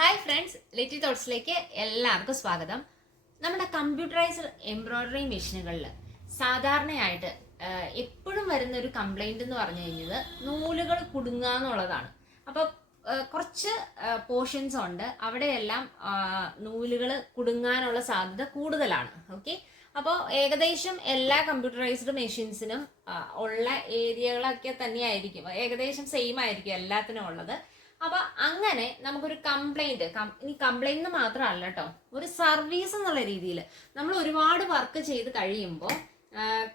Hi friends little തോട്ട്സിലേക്ക് എല്ലാവർക്കും സ്വാഗതം. നമ്മുടെ കമ്പ്യൂട്ടറൈസ്ഡ് എംബ്രോയിഡറി മെഷീനുകളിൽ സാധാരണയായിട്ട് എപ്പോഴും വരുന്ന ഒരു കംപ്ലൈന്റ് എന്ന് പറഞ്ഞു കഴിഞ്ഞത് നൂലുകൾ കുടുങ്ങുക എന്നുള്ളതാണ്. അപ്പോൾ കുറച്ച് പോർഷൻസ് ഉണ്ട്. അവിടെയെല്ലാം നൂലുകൾ കുടുങ്ങാനുള്ള സാധ്യത കൂടുതലാണ്. ഓക്കെ അപ്പോൾ ഏകദേശം എല്ലാ കമ്പ്യൂട്ടറൈസ്ഡ് മെഷീൻസിനും ഉള്ള ഏരിയകളൊക്കെ തന്നെയായിരിക്കും. ഏകദേശം സെയിം ആയിരിക്കും എല്ലാത്തിനും ഉള്ളത്. അപ്പൊ അങ്ങനെ നമുക്കൊരു കംപ്ലൈന്റ് ഇനി കംപ്ലൈന്റ് മാത്രമല്ല കേട്ടോ ഒരു സർവീസ് എന്നുള്ള രീതിയിൽ നമ്മൾ ഒരുപാട് വർക്ക് ചെയ്ത് കഴിയുമ്പോൾ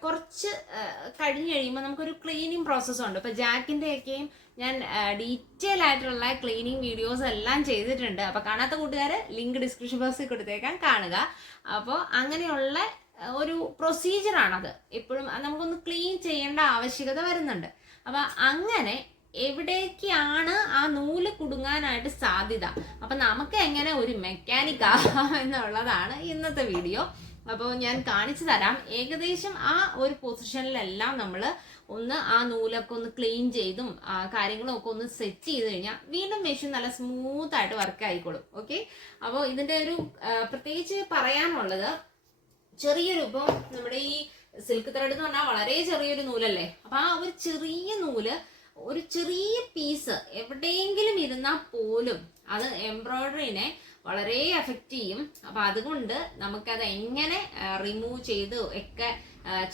കുറച്ച് കഴിഞ്ഞ് കഴിയുമ്പോൾ നമുക്കൊരു ക്ലീനിങ് പ്രോസസ്സ് ഉണ്ട്. ഇപ്പൊ ജാക്കിന്റെ ഒക്കെയും ഞാൻ ഡീറ്റെയിൽ ആയിട്ടുള്ള ക്ലീനിങ് വീഡിയോസ് എല്ലാം ചെയ്തിട്ടുണ്ട്. അപ്പൊ കാണാത്ത കൂട്ടുകാര് ലിങ്ക് ഡിസ്ക്രിപ്ഷൻ ബോക്സിൽ കൊടുത്തേക്കാൻ കാണുക. അപ്പോൾ അങ്ങനെയുള്ള ഒരു പ്രൊസീജിയറാണത് എപ്പോഴും നമുക്കൊന്ന് ക്ലീൻ ചെയ്യേണ്ട ആവശ്യകത വരുന്നുണ്ട്. അപ്പൊ അങ്ങനെ എവിടേക്കാണ് ആ നൂൽ കുടുങ്ങാനായിട്ട് സാധ്യത? അപ്പൊ നമുക്ക് എങ്ങനെ ഒരു മെക്കാനിക് ആവാം എന്നുള്ളതാണ് ഇന്നത്തെ വീഡിയോ അപ്പോൾ ഞാൻ കാണിച്ചു തരാം. ഏകദേശം ആ ഒരു പൊസിഷനിലെല്ലാം നമ്മൾ ഒന്ന് ആ നൂലൊക്കെ ഒന്ന് ക്ലീൻ ചെയ്തും ആ കാര്യങ്ങളും ഒക്കെ ഒന്ന് സെറ്റ് ചെയ്ത് കഴിഞ്ഞാൽ വീണ്ടും മെഷീൻ നല്ല സ്മൂത്ത് ആയിട്ട് വർക്ക് ആയിക്കോളും. ഓക്കെ അപ്പോൾ ഇതിന്റെ ഒരു പ്രത്യേകിച്ച് പറയാനുള്ളത് ചെറിയൊരു ഇപ്പം നമ്മുടെ ഈ സിൽക്ക് ത്രെഡ് എന്ന് പറഞ്ഞാൽ വളരെ ചെറിയൊരു നൂലല്ലേ? അപ്പോൾ ആ ഒരു ചെറിയ നൂൽ ഒരു ചെറിയ പീസ് എവിടെയെങ്കിലും ഇരുന്നാൽ പോലും അത് എംബ്രോയിഡറിനെ വളരെ എഫക്റ്റ് ചെയ്യും. അപ്പൊ അതുകൊണ്ട് നമുക്കത് എങ്ങനെ റിമൂവ് ചെയ്ത് ഒക്കെ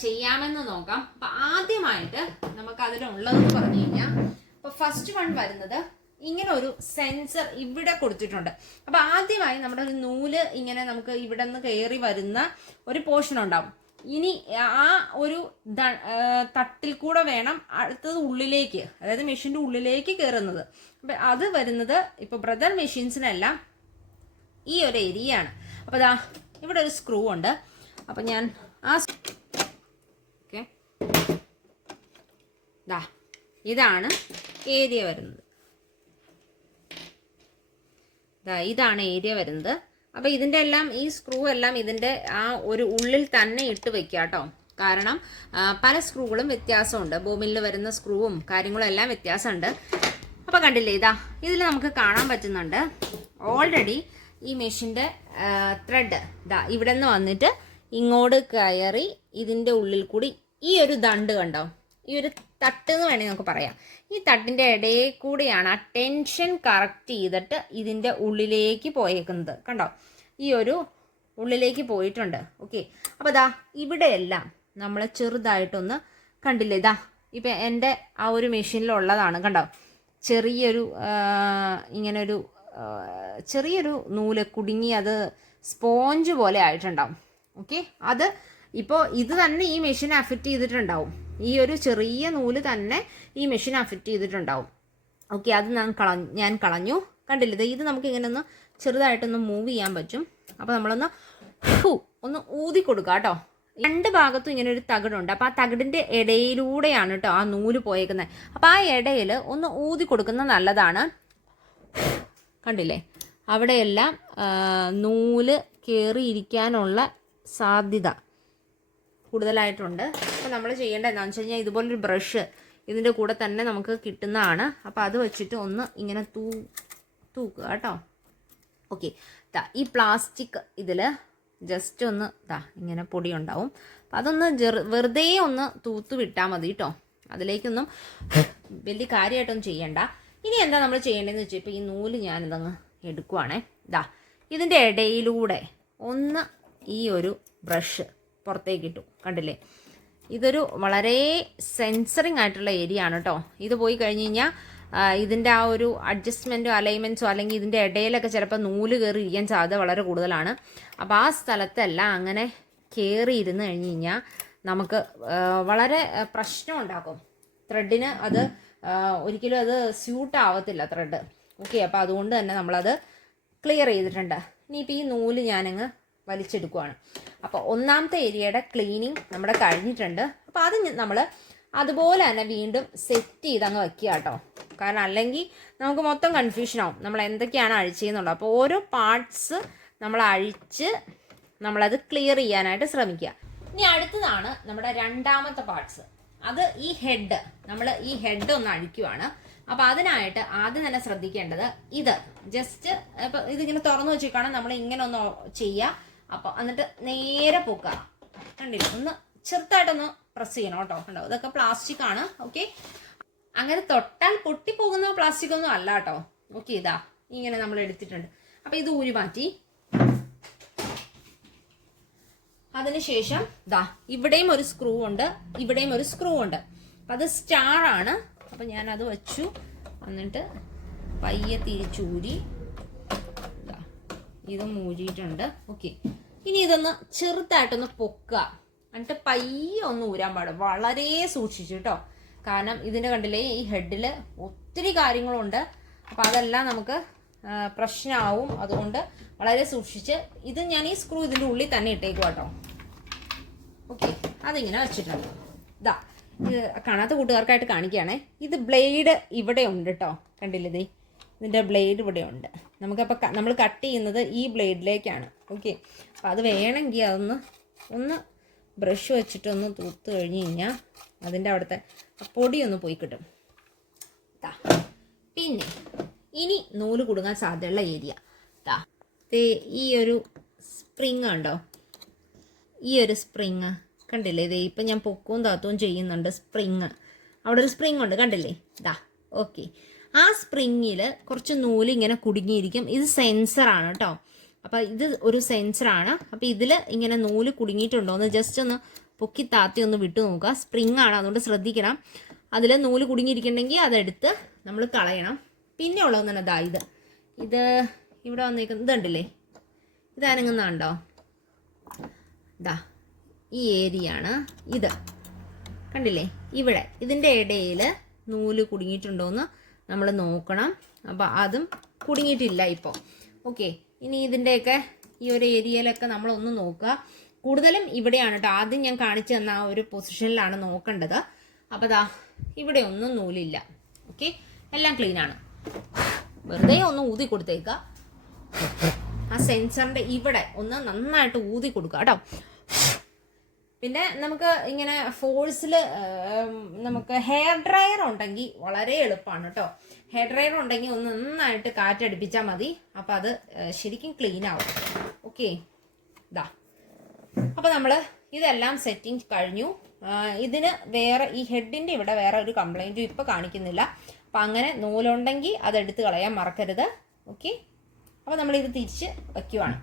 ചെയ്യാമെന്ന് നോക്കാം. അപ്പൊ ആദ്യമായിട്ട് നമുക്ക് അതിലുള്ളതെന്ന് പറഞ്ഞു കഴിഞ്ഞാൽ അപ്പൊ ഫസ്റ്റ് വൺ വരുന്നത് ഇങ്ങനെ ഒരു സെൻസർ ഇവിടെ കൊടുത്തിട്ടുണ്ട്. അപ്പൊ ആദ്യമായി നമ്മുടെ ഒരു നൂൽ ഇങ്ങനെ നമുക്ക് ഇവിടെ നിന്ന് കയറി വരുന്ന ഒരു പോർഷൻ ഉണ്ടാവും. ഇനി ആ ഒരു തട്ടിൽ കൂടെ വേണം അടുത്തത് ഉള്ളിലേക്ക് അതായത് മെഷീന്റെ ഉള്ളിലേക്ക് കയറുന്നത് അപ്പം അത് വരുന്നത് ഇപ്പൊ ബ്രദർ മെഷീൻസിനെല്ലാം ഈ ഒരു ഏരിയയാണ്. അപ്പോൾ ദാ ഇവിടെ ഒരു സ്ക്രൂ ഉണ്ട്. അപ്പൊ ഞാൻ ആ ഓക്കെ. ദാ ഇതാണ് ഏരിയ വരുന്നത്. ദാ ഇതാണ് ഏരിയ വരുന്നത്. അപ്പൊ ഇതിന്റെ എല്ലാം ഈ സ്ക്രൂ എല്ലാം ഇതിന്റെ ആ ഒരു ഉള്ളിൽ തന്നെ ഇട്ട് വെക്കുക കേട്ടോ. കാരണം പല സ്ക്രൂകളും വ്യത്യാസമുണ്ട്. ബോമിലിൽ വരുന്ന സ്ക്രൂവും കാര്യങ്ങളും എല്ലാം വ്യത്യാസമുണ്ട്. അപ്പൊ കണ്ടില്ലേ ഇതാ ഇതിൽ നമുക്ക് കാണാൻ പറ്റുന്നുണ്ട്. ഓൾറെഡി ഈ മെഷീന്റെ ത്രെഡ് ഇതാ ഇവിടെ നിന്ന് വന്നിട്ട് ഇങ്ങോട്ട് കയറി ഇതിന്റെ ഉള്ളിൽ കൂടി ഈ ഒരു ദണ്ട് കണ്ടോ? ഈ ഒരു തട്ട് എന്ന് വേണമെങ്കിൽ നമുക്ക് പറയാം. ഈ തട്ടിന്റെ ഇടയിൽ കൂടിയാണ് ആ ടെൻഷൻ കറക്റ്റ് ചെയ്തിട്ട് ഇതിന്റെ ഉള്ളിലേക്ക് പോയേക്കുന്നത്. കണ്ടോ? ഈ ഒരു ഉള്ളിലേക്ക് പോയിട്ടുണ്ട്. ഓക്കെ അപ്പോൾ ഇതാ ഇവിടെയെല്ലാം നമ്മൾ ചെറുതായിട്ടൊന്ന് കണ്ടില്ലേ? ഇതാ ഇപ്പം എന്റെ ആ ഒരു മെഷീനിലുള്ളതാണ്. കണ്ടോ? ചെറിയൊരു ഇങ്ങനൊരു ചെറിയൊരു നൂൽ കുടുങ്ങി അത് സ്പോഞ്ച് പോലെ ആയിട്ടുണ്ടാവും. ഓക്കെ അത് ഇപ്പോൾ ഇത് തന്നെ ഈ മെഷീൻ അഫക്റ്റ് ചെയ്തിട്ടുണ്ടാവും. ഈ ഒരു ചെറിയ നൂൽ തന്നെ ഈ മെഷീൻ അഫക്റ്റ് ചെയ്തിട്ടുണ്ടാവും. ഓക്കെ അത് ഞാൻ കളഞ്ഞു ഞാൻ കളഞ്ഞു. കണ്ടില്ല ഇത് നമുക്ക് ഇങ്ങനെ ഒന്ന് ചെറുതായിട്ടൊന്ന് മൂവ് ചെയ്യാൻ പറ്റും. അപ്പോൾ നമ്മളൊന്ന് ഒന്ന് ഊതി കൊടുക്കുക കേട്ടോ രണ്ട് ഭാഗത്തും ഇങ്ങനെ ഒരു തകിടുണ്ട്. അപ്പോൾ ആ തകിടിന്റെ ഇടയിലൂടെയാണ് കേട്ടോ ആ നൂൽ പോയേക്കുന്നത് അപ്പോൾ ആ ഇടയിൽ ഒന്ന് ഊതി കൊടുക്കുന്നത് നല്ലതാണ്. കണ്ടില്ലേ അവിടെയെല്ലാം നൂൽ കയറിയിരിക്കാനുള്ള സാധ്യത കൂടുതലായിട്ടുണ്ട്. നമ്മൾ ചെയ്യേണ്ടത് എന്താണെന്ന് വെച്ച് കഴിഞ്ഞാൽ ഇതുപോലൊരു ബ്രഷ് ഇതിന്റെ കൂടെ തന്നെ നമുക്ക് കിട്ടുന്നതാണ്. അപ്പോൾ അത് വെച്ചിട്ട് ഒന്ന് ഇങ്ങനെ തൂ തൂക്കുക കേട്ടോ. ഓക്കെ ഈ പ്ലാസ്റ്റിക് ഇതിൽ ജസ്റ്റ് ഒന്ന് ദാ ഇങ്ങനെ പൊടി ഉണ്ടാവും അപ്പം അതൊന്ന് ജെറു വെറുതെ ഒന്ന് തൂത്ത് വിട്ടാൽ മതി കേട്ടോ. അതിലേക്കൊന്നും വലിയ കാര്യമായിട്ടൊന്നും ചെയ്യണ്ട. ഇനി എന്താ നമ്മൾ ചെയ്യേണ്ടതെന്ന് വെച്ചാൽ ഇപ്പോൾ ഈ നൂൽ ഞാനിതങ്ങ് എടുക്കുവാണേ. ഇതാ ഇതിന്റെ ഇടയിലൂടെ ഒന്ന് ഈ ഒരു ബ്രഷ് പുറത്തേക്ക് ഇട്ടു. കണ്ടില്ലേ? ഇതൊരു വളരെ സെൻസറിങ് ആയിട്ടുള്ള ഏരിയ ആണ് കേട്ടോ ഇത് പോയി കഴിഞ്ഞ് കഴിഞ്ഞാൽ ഇതിന്റെ ആ ഒരു അഡ്ജസ്റ്റ്മെന്റോ അലൈൻമെന്റ്സോ അല്ലെങ്കിൽ ഇതിന്റെ ഇടയിലൊക്കെ ചിലപ്പോൾ നൂൽ കയറി ഇരിക്കാൻ സാധ്യത വളരെ കൂടുതലാണ്. അപ്പോൾ ആ സ്ഥലത്തെല്ലാം അങ്ങനെ കയറി ഇരുന്ന് കഴിഞ്ഞ് കഴിഞ്ഞാൽ നമുക്ക് വളരെ പ്രശ്നം ഉണ്ടാക്കും. ത്രെഡിന് അത് ഒരിക്കലും അത് സ്യൂട്ട് ആവത്തില്ല ത്രെഡ് ഓക്കെ അപ്പോൾ അതുകൊണ്ട് തന്നെ നമ്മളത് ക്ലിയർ ചെയ്തിട്ടുണ്ട്. ഇനിയിപ്പോൾ ഈ നൂൽ ഞാനങ്ങ് വലിച്ചെടുക്കുവാണ്. അപ്പോൾ ഒന്നാമത്തെ ഏരിയയുടെ ക്ലീനിങ് നമ്മുടെ കഴിഞ്ഞിട്ടുണ്ട്. അപ്പോൾ അത് നമ്മൾ അതുപോലെ തന്നെ വീണ്ടും സെറ്റ് ചെയ്ത് അങ്ങ് വെക്കുക കേട്ടോ. കാരണം അല്ലെങ്കിൽ നമുക്ക് മൊത്തം കൺഫ്യൂഷൻ ആവും. നമ്മൾ എന്തൊക്കെയാണ് അഴിച്ചതെന്നുള്ളത് അപ്പോൾ ഓരോ പാർട്സ് നമ്മൾ അഴിച്ച് നമ്മളത് ക്ലിയർ ചെയ്യാനായിട്ട് ശ്രമിക്കുക. ഇനി അടുത്തതാണ് നമ്മുടെ രണ്ടാമത്തെ പാർട്സ് അത് ഈ ഹെഡ് നമ്മൾ ഈ ഹെഡ് ഒന്ന് അഴിക്കുവാണ്. അപ്പോൾ അതിനായിട്ട് ആദ്യം തന്നെ ശ്രദ്ധിക്കേണ്ടത് ഇത്. ജസ്റ്റ് ഇപ്പം ഇതിങ്ങനെ തുറന്നു വെച്ചേക്കാണ് നമ്മൾ ഇങ്ങനെ ഒന്ന് ചെയ്യുക. അപ്പോൾ എന്നിട്ട് നേരെ പൊക്കുക കണ്ടില്ല? ഒന്ന് ചെറുതായിട്ടൊന്ന് പ്രസ് ചെയ്യണം കേട്ടോ. കണ്ടോ? ഇതൊക്കെ പ്ലാസ്റ്റിക് ആണ്. ഓക്കെ അങ്ങനെ തൊട്ടാൽ പൊട്ടിപ്പോകുന്ന പ്ലാസ്റ്റിക് ഒന്നും അല്ല കേട്ടോ. ഓക്കെ ഇതാ. ഇങ്ങനെ നമ്മൾ എടുത്തിട്ടുണ്ട്. അപ്പോൾ ഇത് ഊരി മാറ്റി. അതിനുശേഷം ദാ ഇവിടെയും ഒരു സ്ക്രൂ ഉണ്ട്. ഇവിടെയും ഒരു സ്ക്രൂ ഉണ്ട്. അപ്പം അത് സ്റ്റാർ ആണ്. അപ്പം ഞാൻ അത് വെച്ചു. എന്നിട്ട് പയ്യെ തിരിച്ചൂരി ഇതും മൂരിയിട്ടുണ്ട് ഓക്കെ ഇനി ഇതൊന്ന് ചെറുതായിട്ടൊന്ന് പൊക്കുക. എന്നിട്ട് പയ്യെ ഒന്ന് ഊരാൻ പാടും. വളരെ സൂക്ഷിച്ചു കേട്ടോ. കാരണം ഇതിന്റെ കണ്ടില്ലേ ഈ ഹെഡിൽ ഒത്തിരി കാര്യങ്ങളുണ്ട്. അപ്പോൾ അതെല്ലാം നമുക്ക് പ്രശ്നമാവും അതുകൊണ്ട് വളരെ സൂക്ഷിച്ച് ഇത് ഞാൻ ഈ സ്ക്രൂ ഇതിന്റെ ഉള്ളിൽ തന്നെ ഇട്ടേക്കും കേട്ടോ. ഓക്കെ അതിങ്ങനെ വെച്ചിട്ടുണ്ട്. ഇതാ ഇത് കാണാത്ത കൂട്ടുകാർക്കായിട്ട് കാണിക്കുകയാണേ. ഇത് ബ്ലേഡ് ഇവിടെ ഉണ്ട് കേട്ടോ. കണ്ടില്ലേ ഇതിന്റെ ബ്ലേഡ് ഇവിടെ ഉണ്ട്. നമുക്കപ്പോൾ നമ്മൾ കട്ട് ചെയ്യുന്നത് ഈ ബ്ലേഡിലേക്കാണ് ഓക്കെ. അപ്പം അത് വേണമെങ്കിൽ അതൊന്ന് ഒന്ന് ബ്രഷ് വെച്ചിട്ടൊന്ന് തൂത്ത് കഴിഞ്ഞ് കഴിഞ്ഞാൽ അതിന്റെ അവിടുത്തെ പൊടി പൊടിയൊന്ന് പോയി കിട്ടും. താ പിന്നെ ഇനി നൂൽ കുടുങ്ങാൻ സാധ്യതയുള്ള ഏരിയ. താ ഈ ഒരു സ്പ്രിങ് ഉണ്ടോ ഈ ഒരു സ്പ്രിങ് കണ്ടില്ലേ? ഇതേ ഇപ്പം ഞാൻ പൊക്കവും താത്തവും ചെയ്യുന്നുണ്ട് സ്പ്രിങ്. അവിടെ ഒരു സ്പ്രിങ് ഉണ്ട് കണ്ടില്ലേ? ദാ ഓക്കെ. ആ സ്പ്രിങ്ങിൽ കുറച്ച് നൂൽ ഇങ്ങനെ കുടുങ്ങിയിരിക്കും. ഇത് സെൻസറാണ് കേട്ടോ. അപ്പോൾ ഇത് ഒരു സെൻസറാണ് അപ്പോൾ ഇതിൽ ഇങ്ങനെ നൂൽ കുടുങ്ങിയിട്ടുണ്ടോ എന്ന് ജസ്റ്റ് ഒന്ന് പൊക്കി താത്തി ഒന്ന് വിട്ടു നോക്കുക. സ്പ്രിങ് ആണ് അതുകൊണ്ട് ശ്രദ്ധിക്കണം. അതിൽ നൂൽ കുടുങ്ങിയിരിക്കണമെങ്കിൽ അതെടുത്ത് നമ്മൾ കളയണം. പിന്നെ ഉള്ളതെന്ന് തന്നെ ദാ ഇത്. ഇത് ഇവിടെ വന്നേക്കുന്നത് ഇതുണ്ടല്ലേ ഇത് ഇതാ ഈ ഏരിയ ആണ് ഇത്. കണ്ടില്ലേ? ഇവിടെ ഇതിന്റെ ഇടയിൽ നൂൽ കുടുങ്ങിയിട്ടുണ്ടോയെന്ന് നമ്മൾ നോക്കണം. അപ്പോൾ അതും കുടുങ്ങിയിട്ടില്ല ഇപ്പോൾ ഓക്കെ ഇനി ഇതിന്റെയൊക്കെ ഈ ഒരു ഏരിയയിലൊക്കെ നമ്മളൊന്ന് നോക്കുക. കൂടുതലും ഇവിടെയാണ് കേട്ടോ ആദ്യം ഞാൻ കാണിച്ചു തന്ന ആ ഒരു പൊസിഷനിലാണ് നോക്കേണ്ടത്. അപ്പോൾ ദാ ഇവിടെ ഒന്നും നൂലില്ല. ഓക്കെ? എല്ലാം ക്ലീൻ ആണ്. വെറുതെ ഒന്ന് ഊതി കൊടുത്തേക്കുക. ആ സെൻസറിന്റെ ഇവിടെ ഒന്ന് നന്നായിട്ട് ഊതി കൊടുക്കുക കേട്ടോ. പിന്നെ നമുക്ക് ഇങ്ങനെ ഫോഴ്സിൽ നമുക്ക് ഹെയർ ഡ്രയർ ഉണ്ടെങ്കിൽ വളരെ എളുപ്പമാണ് കേട്ടോ ഹെയർ ഡ്രയർ ഉണ്ടെങ്കിൽ ഒന്ന് നന്നായിട്ട് കാറ്റടിപ്പിച്ചാൽ മതി. അപ്പോൾ അത് ശരിക്കും ക്ലീൻ ആവും. ഓക്കെ ഇതാ അപ്പോൾ നമ്മൾ ഇതെല്ലാം സെറ്റിംഗ് കഴിഞ്ഞു. ഇതിന് വേറെ ഈ ഹെഡിന്റെ ഇവിടെ വേറെ ഒരു കംപ്ലൈന്റും ഇപ്പോൾ കാണിക്കുന്നില്ല. അപ്പം അങ്ങനെ നൂലുണ്ടെങ്കിൽ അതെടുത്ത് കളയാൻ മറക്കരുത്. ഓക്കെ അപ്പോൾ നമ്മളിത് തിരിച്ച് വയ്ക്കുവാണ്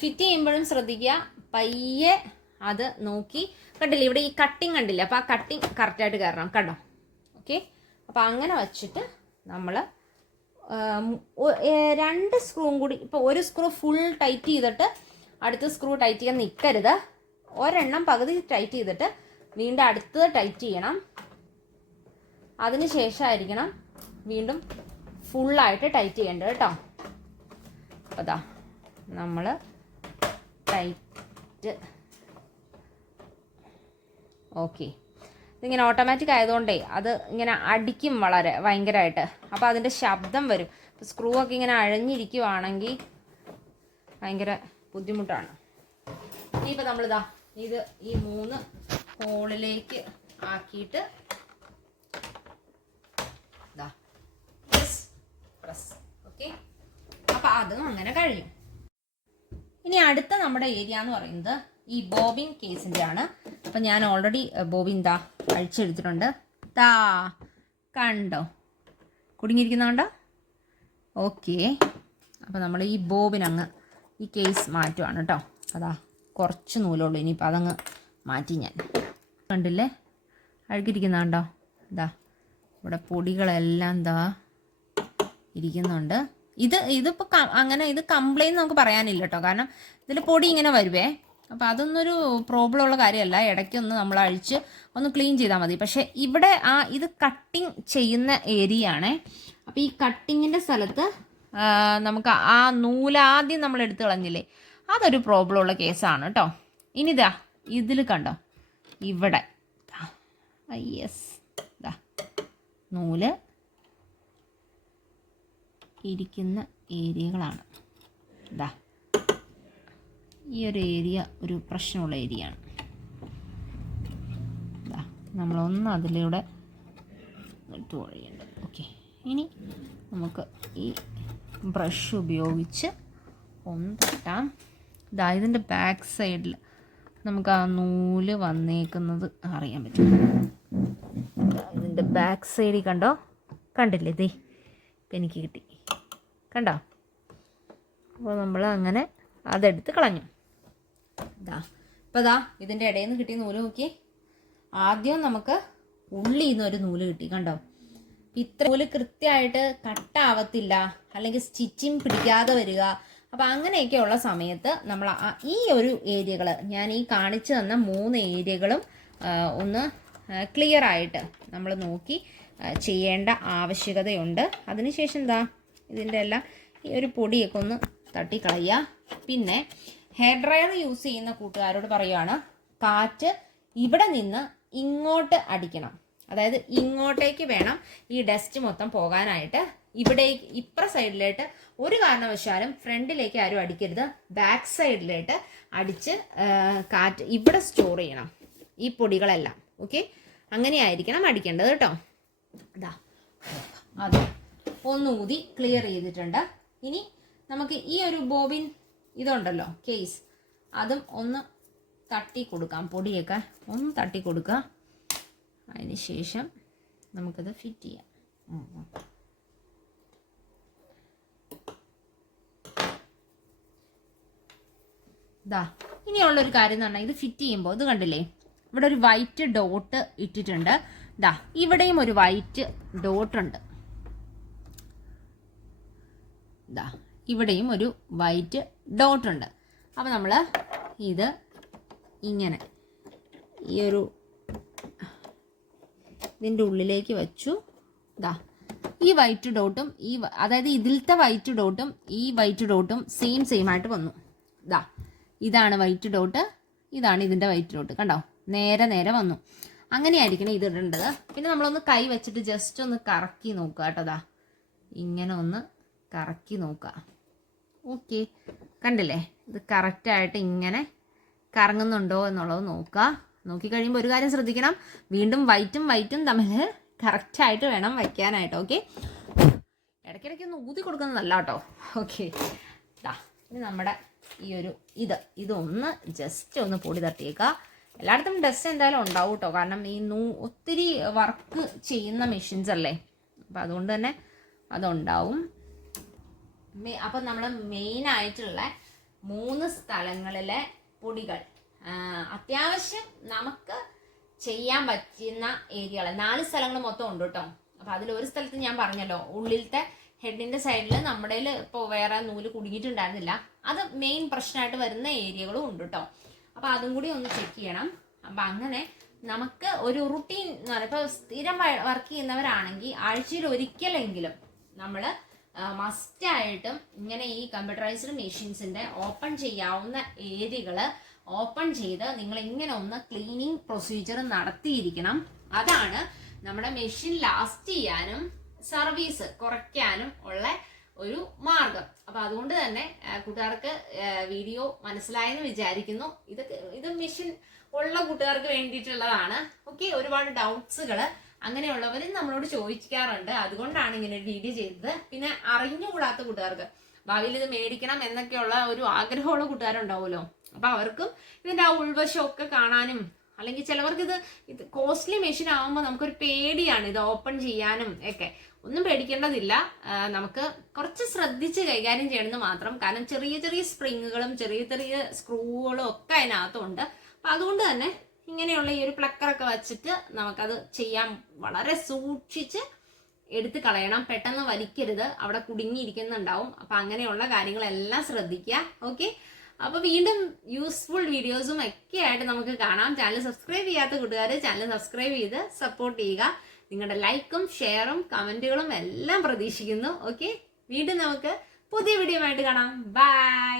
ഫിറ്റ് ചെയ്യുമ്പോഴും ശ്രദ്ധിക്കുക. പയ്യെ അത് നോക്കി. കണ്ടില്ല ഇവിടെ ഈ കട്ടിങ് കണ്ടില്ല? അപ്പോൾ ആ കട്ടിങ് കറക്റ്റായിട്ട് കയറണം കണ്ടോ? ഓക്കെ അപ്പോൾ അങ്ങനെ വച്ചിട്ട് നമ്മൾ രണ്ട് സ്ക്രൂവും കൂടി ഇപ്പോൾ ഒരു സ്ക്രൂ ഫുൾ ടൈറ്റ് ചെയ്തിട്ട് അടുത്ത സ്ക്രൂ ടൈറ്റ് ചെയ്യാൻ നിൽക്കരുത് ഒരെണ്ണം പകുതി ടൈറ്റ് ചെയ്തിട്ട് വീണ്ടും അടുത്തത് ടൈറ്റ് ചെയ്യണം. അതിന് ശേഷമായിരിക്കണം വീണ്ടും ഫുള്ളായിട്ട് ടൈറ്റ് ചെയ്യേണ്ടത് കേട്ടോ. അതാ നമ്മൾ ടൈറ്റ് ഓക്കെ ഇതിങ്ങനെ ഓട്ടോമാറ്റിക് ആയതുകൊണ്ടേ അത് ഇങ്ങനെ അടിക്കും വളരെ ഭയങ്കരമായിട്ട് അപ്പോൾ അതിന്റെ ശബ്ദം വരും. സ്ക്രൂ ഒക്കെ ഇങ്ങനെ അഴഞ്ഞിരിക്കുവാണെങ്കിൽ ഭയങ്കര ബുദ്ധിമുട്ടാണ്. ഇനിയിപ്പോൾ നമ്മളിതാ ഇത് ഈ മൂന്ന് ഹോളിലേക്ക് ആക്കിയിട്ട് ഇതാ പ്രസ് ഓക്കെ അപ്പോൾ അതും അങ്ങനെ കഴിയും. ഇനി അടുത്ത നമ്മുടെ ഏരിയ എന്ന് പറയുന്നത് ഈ ബോബിൻ കേസിന്റെ ആണ്. അപ്പം ഞാൻ ഓൾറെഡി ബോബിൻ ദാ അഴിച്ചെടുത്തിട്ടുണ്ട്. ദാ കണ്ടോ? കുടുങ്ങിയിരിക്കുന്നുണ്ടോ ഓക്കെ അപ്പോൾ നമ്മൾ ഈ ബോബിൻ അങ്ങ് ഈ കേസ് മാറ്റുവാണ് കേട്ടോ അതാ കുറച്ച് നൂലുള്ളൂ ഇനിയിപ്പോൾ അതങ്ങ് മാറ്റി ഞാൻ. കണ്ടില്ലേ? അഴുകിരിക്കുന്നുണ്ടോ ഇതാ ഇവിടെ പൊടികളെല്ലാം എന്താ ഇരിക്കുന്നുണ്ട്. ഇത് ഇതിപ്പോൾ അങ്ങനെ ഇത് കംപ്ലൈന്റ് നമുക്ക് പറയാനില്ല കേട്ടോ കാരണം ഇതിൽ പൊടി ഇങ്ങനെ വരുവേ. അപ്പോൾ അതൊന്നൊരു പ്രോബ്ലം ഉള്ള കാര്യമല്ല. ഇടയ്ക്കൊന്ന് നമ്മൾ അഴിച്ച് ഒന്ന് ക്ലീൻ ചെയ്താൽ മതി. പക്ഷേ ഇവിടെ ആ ഇത് കട്ടിങ് ചെയ്യുന്ന ഏരിയ ആണേ. അപ്പോൾ ഈ കട്ടിങ്ങിന്റെ സ്ഥലത്ത് നമുക്ക് ആ നൂലാദ്യം നമ്മൾ എടുത്തു കളഞ്ഞില്ലേ? അതൊരു പ്രോബ്ലം ഉള്ള കേസാണ് കേട്ടോ ഇനിതാ ഇതിൽ കണ്ടോ? ഇവിടെ. യെസ്. ഇതാ നൂൽ ഇരിക്കുന്ന ഏരിയകളാണ്. ഇതാ ഈ ഒരു ഏരിയ ഒരു പ്രശ്നമുള്ള ഏരിയ ആണ് നമ്മളൊന്ന് അതിലൂടെ എടുത്തു കൊഴിയുണ്ട് ഓക്കെ. ഇനി നമുക്ക് ഈ ബ്രഷ് ഉപയോഗിച്ച് ഒന്ന് തട്ടാം ഇതാ ഇതിന്റെ ബാക്ക് സൈഡിൽ നമുക്ക് ആ നൂൽ വന്നേക്കുന്നത് അറിയാൻ പറ്റും. ഇതിന്റെ ബാക്ക് സൈഡിൽ കണ്ടോ? കണ്ടില്ലേ? ദേ എനിക്ക് കിട്ടി. കണ്ടോ? അപ്പോൾ നമ്മൾ അങ്ങനെ അതെടുത്ത് കളഞ്ഞു. ഇതാ ഇപ്പം ഇതാ ഇതിന്റെ ഇടയിൽ നിന്ന് കിട്ടിയ നൂൽ നോക്കി. ആദ്യം നമുക്ക് ഉള്ളിൽ നിന്ന് ഒരു നൂൽ കിട്ടി കണ്ടോ? ഇത്ര നൂൽ കൃത്യമായിട്ട് കട്ടാവത്തില്ല അല്ലെങ്കിൽ സ്റ്റിച്ചിങ് പിടിക്കാതെ വരിക. അപ്പം അങ്ങനെയൊക്കെയുള്ള സമയത്ത് നമ്മൾ ഈ ഒരു ഏരിയകൾ ഞാൻ ഈ കാണിച്ചു തന്ന മൂന്ന് ഏരിയകളും ഒന്ന് ക്ലിയർ ആയിട്ട് നമ്മൾ നോക്കി ചെയ്യേണ്ട ആവശ്യകതയുണ്ട്. അതിനുശേഷം എന്താ ഇതിന്റെ എല്ലാം ഈ ഒരു പൊടിയൊക്കെ ഒന്ന് തട്ടിക്കളയുക. പിന്നെ ഹെയർ ഡ്രയർ യൂസ് ചെയ്യുന്ന കൂട്ടുകാരോട് പറയുകയാണ് കാറ്റ് ഇവിടെ നിന്ന് ഇങ്ങോട്ട് അടിക്കണം. അതായത് ഇങ്ങോട്ടേക്ക് വേണം ഈ ഡസ്റ്റ് മൊത്തം പോകാനായിട്ട്. ഇവിടേക്ക് ഇപ്പുറ സൈഡിലായിട്ട് ഒരു കാരണവശാലും ഫ്രണ്ടിലേക്ക് ആരും അടിക്കരുത്. ബാക്ക് സൈഡിലായിട്ട് അടിച്ച് കാറ്റ് ഇവിടെ സ്റ്റോർ ചെയ്യണം. ഈ പൊടികളെല്ലാം. ഓക്കെ അങ്ങനെയായിരിക്കണം അടിക്കേണ്ടത് കേട്ടോ. അതാ അതെ. ഒന്ന് ഊതി ക്ലിയർ ചെയ്തിട്ടുണ്ട്. ഇനി നമുക്ക് ഈ ഒരു ബോബിൻ ഇതുണ്ടല്ലോ കേസ് അതും ഒന്ന് തട്ടി കൊടുക്കാം പൊടിയൊക്കെ ഒന്ന് തട്ടി കൊടുക്കുക. അതിന് ശേഷം നമുക്കത് ഫിറ്റ് ചെയ്യാം. ഇതാ ഇനിയുള്ളൊരു കാര്യം എന്ന് പറഞ്ഞാൽ ഇത് ഫിറ്റ് ചെയ്യുമ്പോൾ ഇത് കണ്ടില്ലേ? ഇവിടെ ഒരു വൈറ്റ് ഡോട്ട് ഇട്ടിട്ടുണ്ട്. ഇതാ ഇവിടെയും ഒരു വൈറ്റ് ഡോട്ട് ഉണ്ട്. ദാ ഇവിടെയും ഒരു വൈറ്റ് ഡോട്ട് ഉണ്ട്. അപ്പോൾ നമ്മൾ ഇത് ഇങ്ങനെ ഈ ഒരു ഇതിന്റെ ഉള്ളിലേക്ക് വെച്ചു. ഇതാ ഈ വൈറ്റ് ഡോട്ടും ഈ അതായത് ഇതിലത്തെ വൈറ്റ് ഡോട്ടും ഈ വൈറ്റ് ഡോട്ടും സെയിം സെയിം ആയിട്ട് വന്നു. ഇതാ ഇതാണ് വൈറ്റ് ഡോട്ട് ഇതാണ് ഇതിന്റെ വൈറ്റ് ഡോട്ട് കണ്ടോ? നേരെ നേരെ വന്നു. അങ്ങനെയായിരിക്കണം ഇത് ഇടേണ്ടത്. പിന്നെ നമ്മളൊന്ന് കൈ വെച്ചിട്ട് ജസ്റ്റ് ഒന്ന് കറക്കി നോക്കുക കേട്ടോ. ഇങ്ങനെ ഒന്ന് കറക്കി നോക്കുക. ഓക്കെ. കണ്ടില്ലേ? ഇത് കറക്റ്റായിട്ട് ഇങ്ങനെ കറങ്ങുന്നുണ്ടോ എന്നുള്ളത് നോക്കുക. നോക്കിക്കഴിയുമ്പോൾ ഒരു കാര്യം ശ്രദ്ധിക്കണം. വീണ്ടും വൈറ്റും വൈറ്റും തമ്മിൽ കറക്റ്റായിട്ട് വേണം വയ്ക്കാനായിട്ട്. ഓക്കെ? ഇടയ്ക്കിടയ്ക്ക് ഒന്ന് ഊതി കൊടുക്കുന്നതല്ല കേട്ടോ. ഓക്കെ. ഇനി നമ്മുടെ ഈ ഒരു ഇത്. ഇതൊന്ന് ജസ്റ്റ് ഒന്ന് പൊടി തട്ടിയേക്കുക. എല്ലായിടത്തും ഡസ്റ്റ് എന്തായാലും ഉണ്ടാവും കേട്ടോ. കാരണം ഈ നൂ ഒത്തിരി വർക്ക് ചെയ്യുന്ന മെഷീൻസ് അല്ലേ? അപ്പം അതുകൊണ്ട് തന്നെ അതുണ്ടാവും. അപ്പം നമ്മൾ മെയിൻ ആയിട്ടുള്ള മൂന്ന് സ്ഥലങ്ങളിലെ പൊടികൾ. അത്യാവശ്യം നമുക്ക് ചെയ്യാൻ പറ്റുന്ന ഏരിയകൾ നാല് സ്ഥലങ്ങൾ മൊത്തം ഉണ്ട് കേട്ടോ അപ്പം അതിൽ ഒരു സ്ഥലത്ത് ഞാൻ പറഞ്ഞല്ലോ ഉള്ളിലത്തെ ഹെഡിന്റെ സൈഡിൽ നമ്മുടെ ഇപ്പോൾ വേറെ നൂൽ കുടുങ്ങിയിട്ടുണ്ടായിരുന്നില്ല. അത് മെയിൻ പ്രശ്നമായിട്ട് വരുന്ന ഏരിയകളും ഉണ്ട് കേട്ടോ അപ്പം അതും കൂടി ഒന്ന് ചെക്ക് ചെയ്യണം. അപ്പം അങ്ങനെ നമുക്ക് ഒരു റുട്ടീൻ എന്ന് പറയുമ്പോൾ സ്ഥിരം വർക്ക് ചെയ്യുന്നവരാണെങ്കിൽ ആഴ്ചയിൽ ഒരിക്കലെങ്കിലും നമ്മൾ മസ്റ്റായിട്ടും ഇങ്ങനെ ഈ കമ്പ്യൂട്ടറൈസ്ഡ് മെഷീൻസിന്റെ ഓപ്പൺ ചെയ്യാവുന്ന ഏരിയകൾ ഓപ്പൺ ചെയ്ത് നിങ്ങൾ ഇങ്ങനെ ഒന്ന് ക്ലീനിങ് പ്രൊസീജിയർ നടത്തിയിരിക്കണം. അതാണ് നമ്മുടെ മെഷീൻ ലാസ്റ്റ് ചെയ്യാനും സർവീസ് കുറയ്ക്കാനും ഉള്ള ഒരു മാർഗം. അപ്പൊ അതുകൊണ്ട് തന്നെ കൂട്ടുകാർക്ക് വീഡിയോ മനസ്സിലായെന്ന് വിചാരിക്കുന്നു. ഇത് ഇത് മെഷീൻ ഉള്ള കൂട്ടുകാർക്ക് വേണ്ടിയിട്ടുള്ളതാണ്. ഓക്കെ ഒരുപാട് ഡൗട്ട്സുകൾ അങ്ങനെയുള്ളവരും നമ്മളോട് ചോദിക്കാറുണ്ട്. അതുകൊണ്ടാണ് ഇങ്ങനെ ഒരു ചെയ്തത്. പിന്നെ അറിഞ്ഞുകൂടാത്ത കൂട്ടുകാർക്ക്. ഭാവിയിൽ ഇത് മേടിക്കണം എന്നൊക്കെയുള്ള ഒരു ആഗ്രഹമുള്ള കൂട്ടുകാരുണ്ടാവുമല്ലോ. അപ്പൊ അവർക്കും ഇതിന്റെ ആ ഉൾവശമൊക്കെ കാണാനും അല്ലെങ്കിൽ ചിലവർക്ക് ഇത് ഇത് കോസ്റ്റ്ലി മെഷീൻ ആകുമ്പോൾ നമുക്കൊരു പേടിയാണ് ഇത് ഓപ്പൺ ചെയ്യാനും ഒക്കെ. ഒന്നും പേടിക്കേണ്ടതില്ല. നമുക്ക് കുറച്ച് ശ്രദ്ധിച്ച് കൈകാര്യം ചെയ്യണമെന്ന് മാത്രം. കാരണം ചെറിയ ചെറിയ സ്പ്രിങ്ങുകളും ചെറിയ ചെറിയ സ്ക്രൂകളും ഒക്കെ അതിനകത്തുണ്ട്. അപ്പൊ അതുകൊണ്ട് തന്നെ ഇങ്ങനെയുള്ള ഈ ഒരു പ്ലക്കറൊക്കെ വെച്ചിട്ട് നമുക്കത് ചെയ്യാൻ വളരെ സൂക്ഷിച്ച് എടുത്ത് കളയണം. പെട്ടെന്ന് വലിക്കരുത്. അവിടെ കുടുങ്ങിയിരിക്കുന്നുണ്ടാവും. അപ്പൊ അങ്ങനെയുള്ള കാര്യങ്ങളെല്ലാം ശ്രദ്ധിക്കുക. ഓക്കെ? അപ്പോൾ വീണ്ടും യൂസ്ഫുൾ വീഡിയോസും ഒക്കെ ആയിട്ട് നമുക്ക് കാണാം. ചാനൽ സബ്സ്ക്രൈബ് ചെയ്യാത്ത കൂട്ടുകാർ ചാനൽ സബ്സ്ക്രൈബ് ചെയ്ത് സപ്പോർട്ട് ചെയ്യുക. നിങ്ങളുടെ ലൈക്കും ഷെയറും കമന്റുകളും എല്ലാം പ്രതീക്ഷിക്കുന്നു. ഓക്കെ? വീണ്ടും നമുക്ക് പുതിയ വീഡിയോ ആയിട്ട് കാണാം. ബൈ